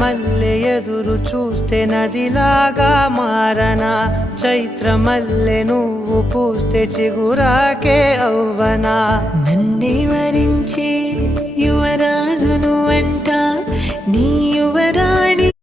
మల్లె ఎదురు చూస్తే నదిలాగా మారనా, చైత్రమల్లె నువ్వు పూస్తే చిగురాకే అవ్వనా. నన్నే వరించే యువరాజును అంట నీ